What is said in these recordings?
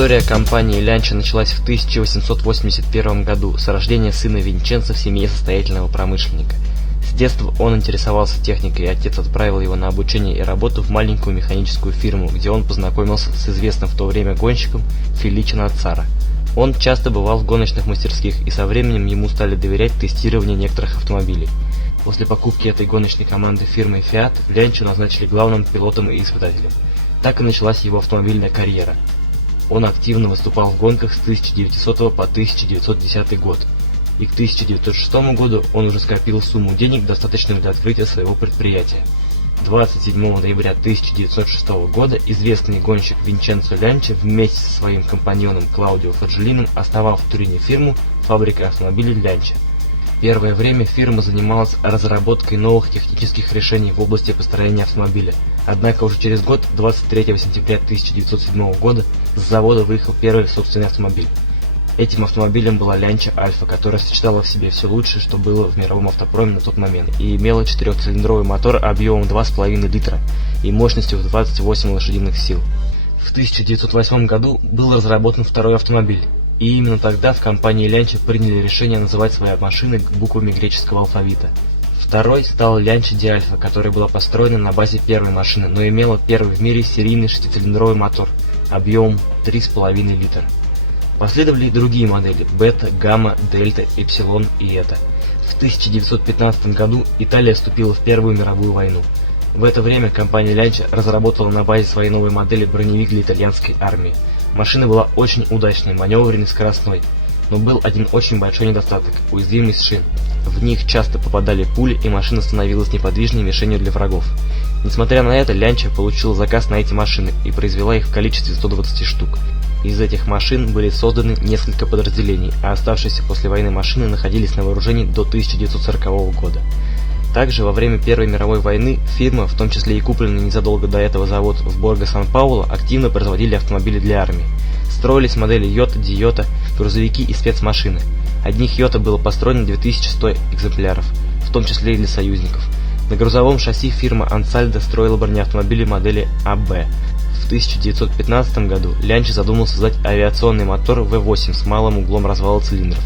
История компании Lancia началась в 1881 году с рождения сына Винченцо в семье состоятельного промышленника. С детства он интересовался техникой, и отец отправил его на обучение и работу в маленькую механическую фирму, где он познакомился с известным в то время гонщиком Феличе Наццаро. Он часто бывал в гоночных мастерских, и со временем ему стали доверять тестирование некоторых автомобилей. После покупки этой гоночной команды фирмой Fiat, Lancia назначили главным пилотом и испытателем. Так и началась его автомобильная карьера. Он активно выступал в гонках с 1900 по 1910 год, и к 1906 году он уже скопил сумму денег, достаточную для открытия своего предприятия. 27 ноября 1906 года известный гонщик Винченцо Lancia вместе со своим компаньоном Клаудио Фаджолином основал в Турине фирму «Фабрика автомобилей Lancia». Первое время фирма занималась разработкой новых технических решений в области построения автомобиля. Однако уже через год, 23 сентября 1907 года, с завода выехал первый собственный автомобиль. Этим автомобилем была Lancia Alfa, которая сочетала в себе все лучшее, что было в мировом автопроме на тот момент, и имела четырехцилиндровый мотор объемом 2,5 литра и мощностью в 28 лошадиных сил. В 1908 году был разработан второй автомобиль, и именно тогда в компании Lancia приняли решение называть свои машины буквами греческого алфавита. Второй стал Lancia di Alfa, которая была построена на базе первой машины, но имела первый в мире серийный шестицилиндровый мотор объемом 3,5 литра. Последовали и другие модели – Бета, Гамма, Дельта, Эпсилон и Eta. В 1915 году Италия вступила в Первую мировую войну. В это время компания Lancia разработала на базе своей новой модели броневик для итальянской армии. Машина была очень удачной, маневренной, скоростной, но был один очень большой недостаток – уязвимость шин. В них часто попадали пули, и машина становилась неподвижной мишенью для врагов. Несмотря на это, Lancia получила заказ на эти машины и произвела их в количестве 120 штук. Из этих машин были созданы несколько подразделений, а оставшиеся после войны машины находились на вооружении до 1940 года. Также во время Первой мировой войны фирма, в том числе и купленный незадолго до этого завод в Борго Сан-Пауло, активно производили автомобили для армии. Строились модели Йота, Диота, грузовики и спецмашины. Одних Йота было построено 2100 экземпляров, в том числе и для союзников. На грузовом шасси фирма Ансальдо строила бронеавтомобили модели АБ. В 1915 году Lancia задумал создать авиационный мотор V8 с малым углом развала цилиндров.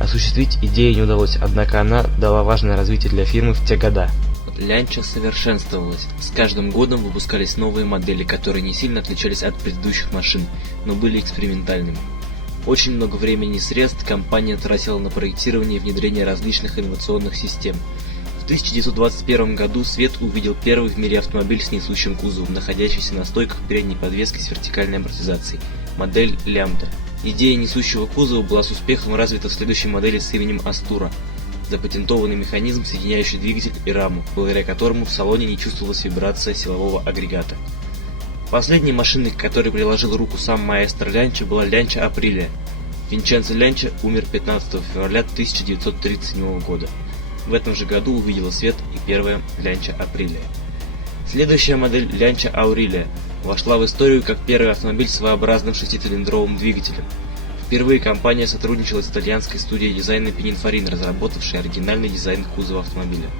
Осуществить идею не удалось, однако она дала важное развитие для фирмы в те года. Lancia совершенствовалась. С каждым годом выпускались новые модели, которые не сильно отличались от предыдущих машин, но были экспериментальными. Очень много времени и средств компания тратила на проектирование и внедрение различных инновационных систем. В 1921 году свет увидел первый в мире автомобиль с несущим кузовом, находящийся на стойках передней подвески с вертикальной амортизацией, модель Лямбда. Идея несущего кузова была с успехом развита в следующей модели с именем Астура, запатентованный механизм, соединяющий двигатель и раму, благодаря которому в салоне не чувствовалась вибрация силового агрегата. Последней машиной, к которой приложил руку сам маэстро Lancia, была Lancia Aprilia. Винченцо Lancia умер 15 февраля 1937 года. В этом же году увидела свет и первая Lancia Aprilia. Следующая модель Lancia Aurelia вошла в историю как первый автомобиль с своеобразным шестицилиндровым двигателем. Впервые компания сотрудничала с итальянской студией дизайна Pininfarina, разработавшей оригинальный дизайн кузова автомобиля.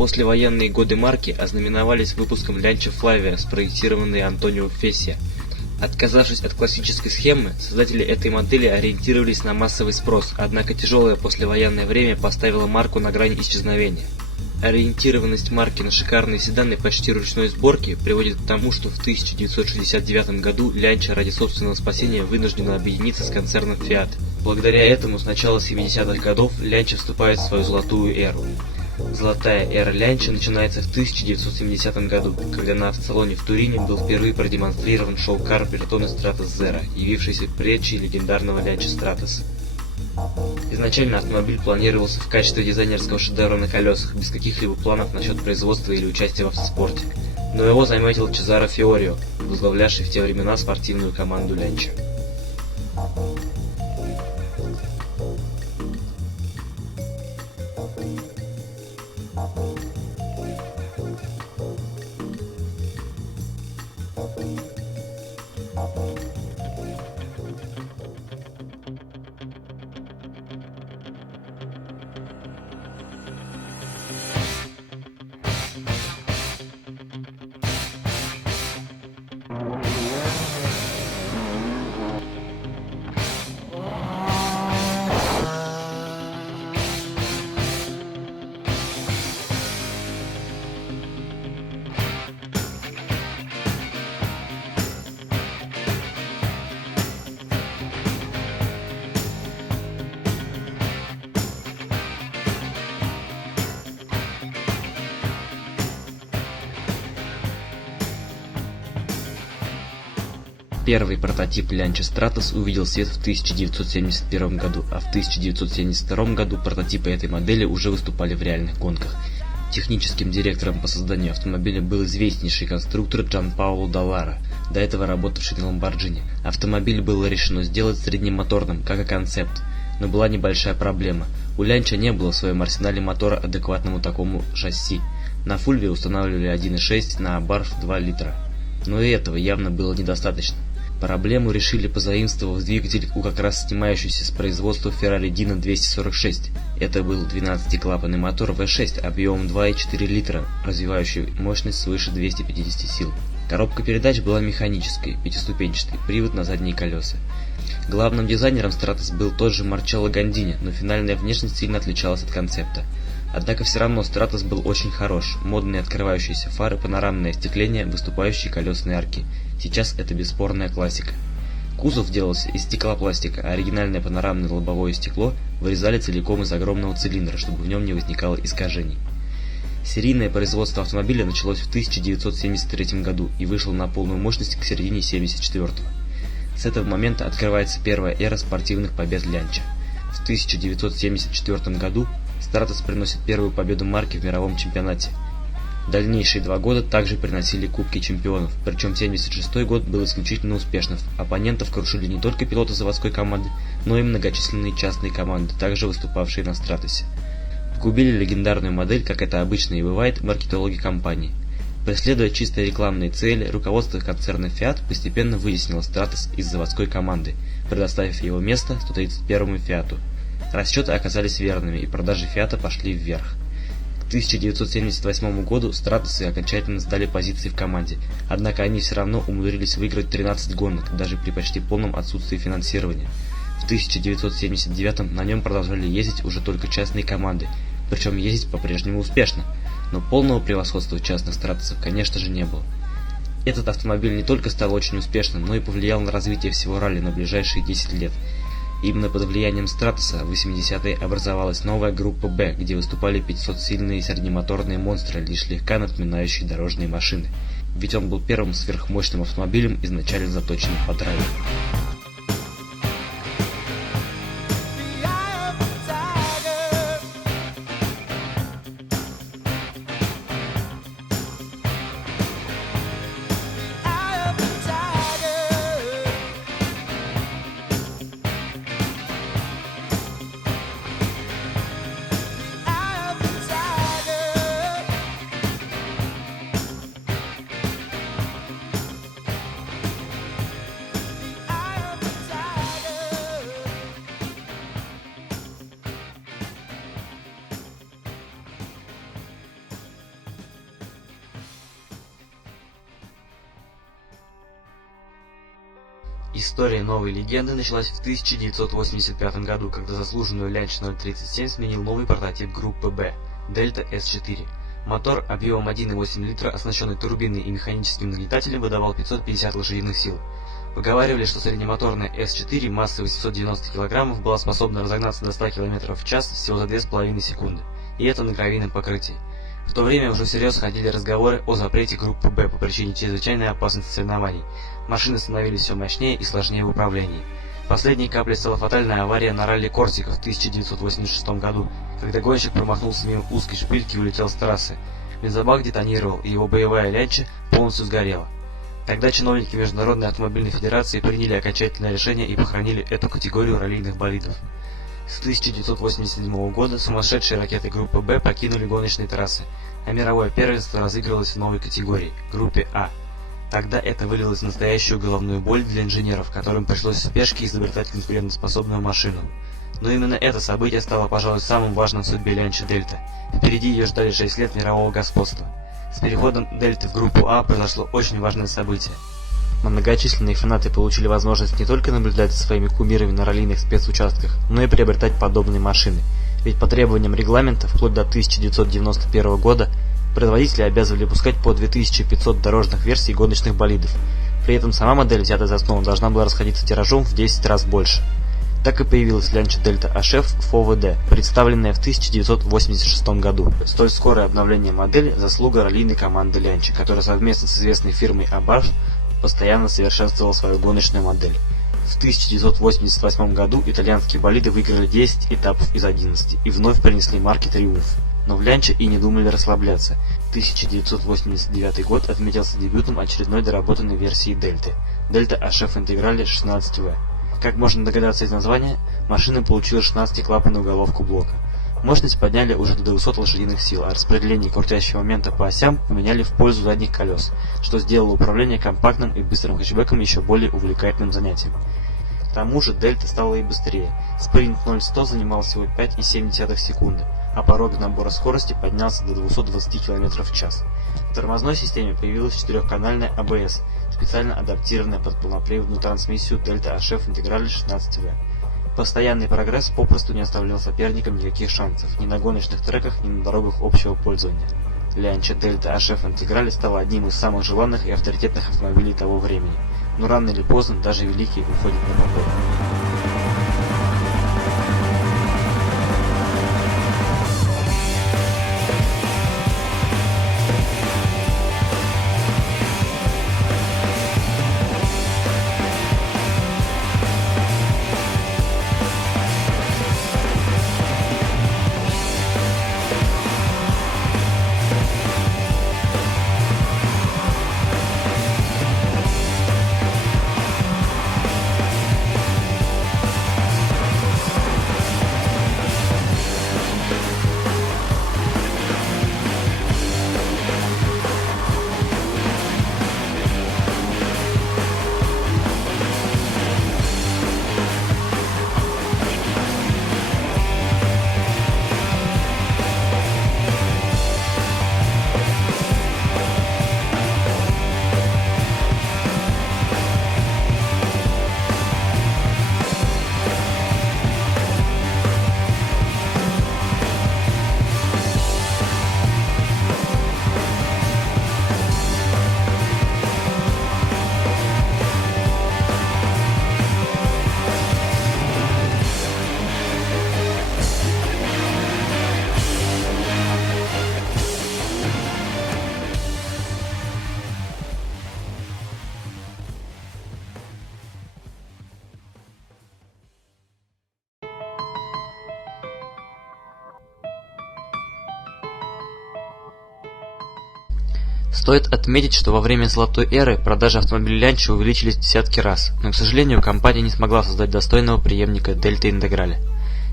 Послевоенные годы марки ознаменовались выпуском Lancia Flavia, спроектированной Антонио Фесси. Отказавшись от классической схемы, создатели этой модели ориентировались на массовый спрос, однако тяжелое послевоенное время поставило марку на грани исчезновения. Ориентированность марки на шикарные седаны почти ручной сборки приводит к тому, что в 1969 году Lancia ради собственного спасения вынуждена объединиться с концерном Fiat. Благодаря этому с начала 70-х годов Lancia вступает в свою золотую эру. Золотая эра Lancia начинается в 1970 году, когда на автосалоне в Турине был впервые продемонстрирован шоу-кар Бертоне Stratos Zero, явившийся предчей легендарного Lancia Stratos. Изначально автомобиль планировался в качестве дизайнерского шедевра на колесах, без каких-либо планов насчет производства или участия в автоспорте. Но его заметил Чезаро Фиорио, возглавлявший в те времена спортивную команду Lancia. Первый прототип Lancia Stratos увидел свет в 1971 году, а в 1972 году прототипы этой модели уже выступали в реальных гонках. Техническим директором по созданию автомобиля был известнейший конструктор Джанпаоло Даллара, до этого работавший на Lamborghini. Автомобиль было решено сделать среднемоторным, как и концепт, но была небольшая проблема. У Lancia не было в своем арсенале мотора, адекватному такому шасси. На Fulvia устанавливали 1.6 на Abarth 2 литра. Но и этого явно было недостаточно. Проблему решили, позаимствовав двигатель у как раз снимающийся с производства Ferrari Dino 246. Это был 12-клапанный мотор V6 объемом 2,4 литра, развивающий мощность свыше 250 сил. Коробка передач была механической, пятиступенчатой, привод на задние колеса. Главным дизайнером Stratos был тот же Марчелло Гандини, но финальная внешность сильно отличалась от концепта. Однако все равно Stratos был очень хорош. Модные открывающиеся фары, панорамное остекление, выступающие колесные арки. Сейчас это бесспорная классика. Кузов делался из стеклопластика, а оригинальное панорамное лобовое стекло вырезали целиком из огромного цилиндра, чтобы в нем не возникало искажений. Серийное производство автомобиля началось в 1973 году и вышло на полную мощность к середине 1974. С этого момента открывается первая эра спортивных побед Lancia. В 1974 году Stratos приносит первую победу марки в мировом чемпионате. Дальнейшие 2 года также приносили Кубки чемпионов, причем 1976 год был исключительно успешным. Оппонентов крушили не только пилоты заводской команды, но и многочисленные частные команды, также выступавшие на Стратосе. Погубили легендарную модель, как это обычно и бывает, маркетологи компании. Преследуя чисто рекламные цели, руководство концерна Fiat постепенно вытеснило Stratos из заводской команды, предоставив его место 131-му Fiat. Расчеты оказались верными, и продажи Fiat пошли вверх. К 1978 году Стратосы окончательно сдали позиции в команде, однако они все равно умудрились выиграть 13 гонок, даже при почти полном отсутствии финансирования. В 1979 на нем продолжали ездить уже только частные команды, причем ездить по-прежнему успешно, но полного превосходства частных Стратосов, конечно же, не было. Этот автомобиль не только стал очень успешным, но и повлиял на развитие всего ралли на ближайшие 10 лет. Именно под влиянием Стратоса в 80-е образовалась новая группа «Б», где выступали 500-сильные среднемоторные монстры, лишь слегка напоминающие дорожные машины. Ведь он был первым сверхмощным автомобилем, изначально заточенным под ралли. История новой легенды началась в 1985 году, когда заслуженную Lancia 037 сменил новый прототип группы «Б» – Delta S4. Мотор объемом 1,8 литра, оснащенный турбиной и механическим нагнетателем, выдавал 550 лошадиных сил. Поговаривали, что среднемоторная S4 массой 890 кг была способна разогнаться до 100 км в час всего за 2,5 секунды, и это на гравийном покрытии. В то время уже всерьез ходили разговоры о запрете группы «Б» по причине чрезвычайной опасности соревнований. Машины становились все мощнее и сложнее в управлении. Последней каплей стала фатальная авария на ралли Корсика в 1986 году, когда гонщик промахнулся мимо узкой шпильки и улетел с трассы. Бензобак детонировал, и его боевая Lancia полностью сгорела. Тогда чиновники Международной автомобильной федерации приняли окончательное решение и похоронили эту категорию раллийных болидов. С 1987 года сумасшедшие ракеты группы «Б» покинули гоночные трассы, а мировое первенство разыгрывалось в новой категории – группе «А». Тогда это вылилось в настоящую головную боль для инженеров, которым пришлось в спешке изобретать конкурентоспособную машину. Но именно это событие стало, пожалуй, самым важным в судьбе Lancia Delta. Впереди ее ждали 6 лет мирового господства. С переходом Дельты в группу А произошло очень важное событие. Многочисленные фанаты получили возможность не только наблюдать за своими кумирами на раллийных спецучастках, но и приобретать подобные машины. Ведь по требованиям регламента, вплоть до 1991 года, производители обязывали выпускать по 2500 дорожных версий гоночных болидов. При этом сама модель, взятая за основу, должна была расходиться тиражом в 10 раз больше. Так и появилась Lancia Delta HF FOVD, представленная в 1986 году. Столь скорое обновление модели – заслуга раллийной команды Lancia, которая совместно с известной фирмой Abarth постоянно совершенствовал свою гоночную модель. В 1988 году итальянские болиды выиграли 10 этапов из 11 и вновь принесли марке триумф. Но в Lancia и не думали расслабляться. 1989 год отметился дебютом очередной доработанной версии Дельты – Delta HF Integrale 16V. Как можно догадаться из названия, машина получила 16-клапанную головку блока. Мощность подняли уже до 200 лошадиных сил, а распределение крутящего момента по осям поменяли в пользу задних колес, что сделало управление компактным и быстрым хэтчбеком еще более увлекательным занятием. К тому же Дельта стала и быстрее. Спринт 0-100 занимал всего 5,7 секунды, а порог набора скорости поднялся до 220 км в час. В тормозной системе появилась 4-канальная ABS, специально адаптированная под полноприводную трансмиссию Delta HF Integrale 16V. Постоянный прогресс попросту не оставлял соперникам никаких шансов ни на гоночных треках, ни на дорогах общего пользования. Lancia Delta HF Integrale стала одним из самых желанных и авторитетных автомобилей того времени, но рано или поздно даже великий уходит на покой. Стоит отметить, что во время золотой эры продажи автомобилей Lancia увеличились в десятки раз, но, к сожалению, компания не смогла создать достойного преемника Delta Integrale.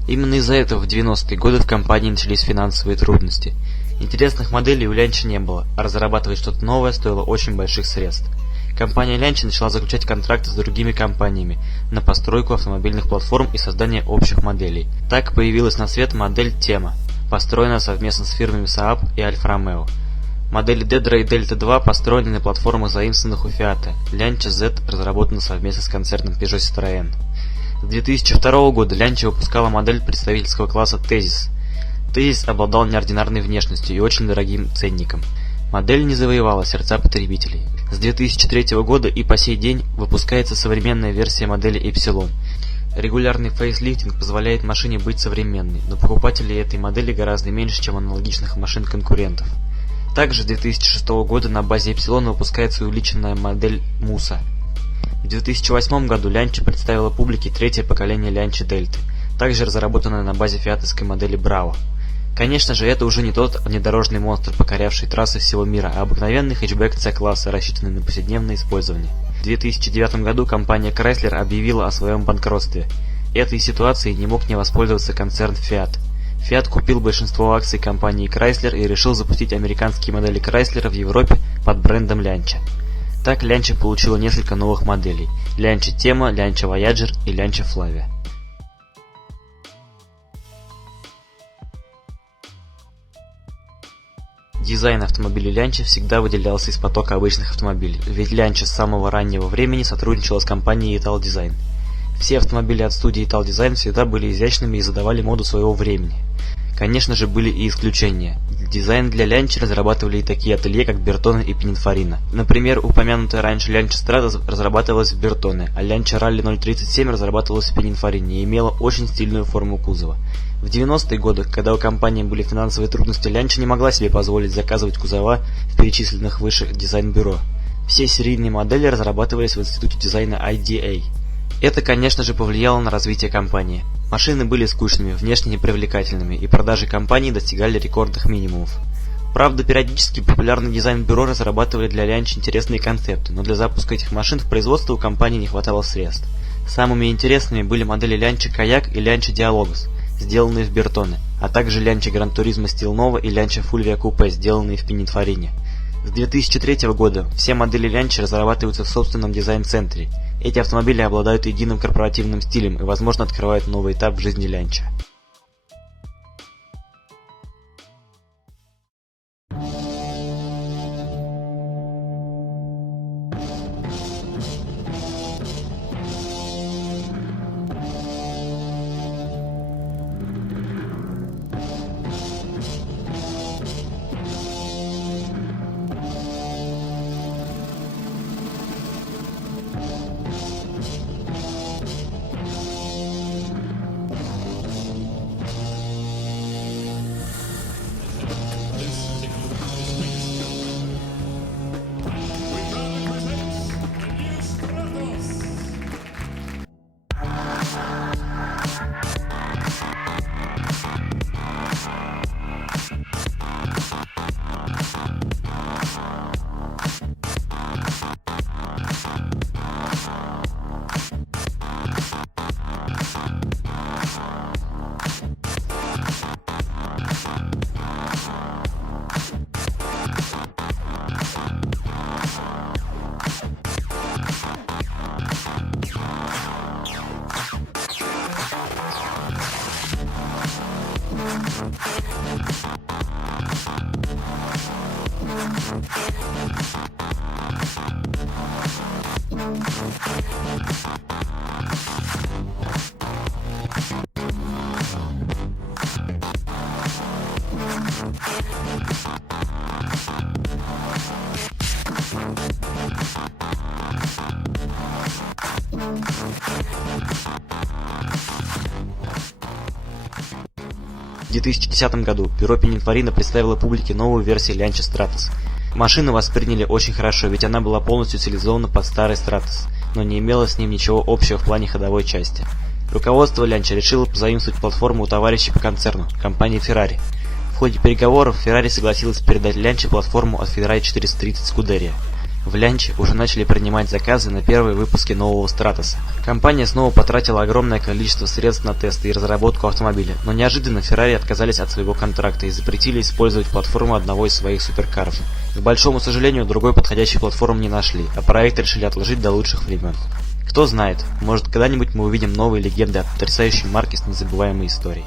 Именно из-за этого в 90-е годы в компании начались финансовые трудности. Интересных моделей у Lancia не было, а разрабатывать что-то новое стоило очень больших средств. Компания Lancia начала заключать контракты с другими компаниями на постройку автомобильных платформ и создание общих моделей. Так появилась на свет модель Tema, построенная совместно с фирмами Saab и Alfa Romeo. Модели Dedra и Delta 2 построены на платформах, заимствованных у Fiat. Lancia Z разработана совместно с концерном Peugeot Citroën. С 2002 года Lancia выпускала модель представительского класса Tezis. Tezis обладал неординарной внешностью и очень дорогим ценником. Модель не завоевала сердца потребителей. С 2003 года и по сей день выпускается современная версия модели Epsilon. Регулярный фейслифтинг позволяет машине быть современной, но покупателей этой модели гораздо меньше, чем аналогичных машин конкурентов. Также с 2006 года на базе Epsilon выпускается увеличенная модель Musa. В 2008 году Lancia представила публике третье поколение Lancia Delta, также разработанное на базе фиатовской модели Bravo. Конечно же, это уже не тот внедорожный монстр, покорявший трассы всего мира, а обыкновенный хэтчбэк C-класса, рассчитанный на повседневное использование. В 2009 году компания Chrysler объявила о своем банкротстве. Этой ситуацией не мог не воспользоваться концерн Fiat. Fiat купил большинство акций компании Chrysler и решил запустить американские модели Chrysler в Европе под брендом Lancia. Так Lancia получила несколько новых моделей: Lancia Tema, Lancia Voyager и Lancia Flavia. Дизайн автомобилей Lancia всегда выделялся из потока обычных автомобилей, ведь Lancia с самого раннего времени сотрудничала с компанией Ital Design. Все автомобили от студии Ital Design всегда были изящными и задавали моду своего времени. Конечно же, были и исключения. Дизайн для Lancia разрабатывали и такие ателье, как Bertone и Pininfarina. Например, упомянутая раньше Lancia Strada разрабатывалась в Bertone, а Lancia Rally 037 разрабатывалась в Pininfarina и имела очень стильную форму кузова. В 90-е годы, когда у компании были финансовые трудности, Lancia не могла себе позволить заказывать кузова в перечисленных выше дизайн-бюро. Все серийные модели разрабатывались в Институте дизайна IDA. Это, конечно же, повлияло на развитие компании. Машины были скучными, внешне непривлекательными, и продажи компании достигали рекордных минимумов. Правда, периодически популярные дизайн-бюро разрабатывали для Lancia интересные концепты, но для запуска этих машин в производство у компании не хватало средств. Самыми интересными были модели Lancia Kayak и Lancia Dialogos, сделанные в Бертоне, а также Lancia Gran Turismo Stile Nova и Lancia Fulvia Coupe, сделанные в Пининфарине. С 2003 года все модели Lancia разрабатываются в собственном дизайн-центре. Эти автомобили обладают единым корпоративным стилем и, возможно, открывают новый этап в жизни Lancia. В 2010 году бюро Пининфарина представило публике новую версию Lancia Stratos. Машину восприняли очень хорошо, ведь она была полностью стилизована под старый Stratos, но не имела с ним ничего общего в плане ходовой части. Руководство Lancia решило позаимствовать платформу у товарищей по концерну, компании Ferrari. В ходе переговоров Ferrari согласилась передать Lancia платформу от Ferrari 430 Scuderia. В Lancia уже начали принимать заказы на первые выпуски нового Stratos. Компания снова потратила огромное количество средств на тесты и разработку автомобиля, но неожиданно Ferrari отказались от своего контракта и запретили использовать платформу одного из своих суперкаров. К большому сожалению, другой подходящей платформы не нашли, а проект решили отложить до лучших времен. Кто знает, может когда-нибудь мы увидим новые легенды от потрясающей марки с незабываемой историей.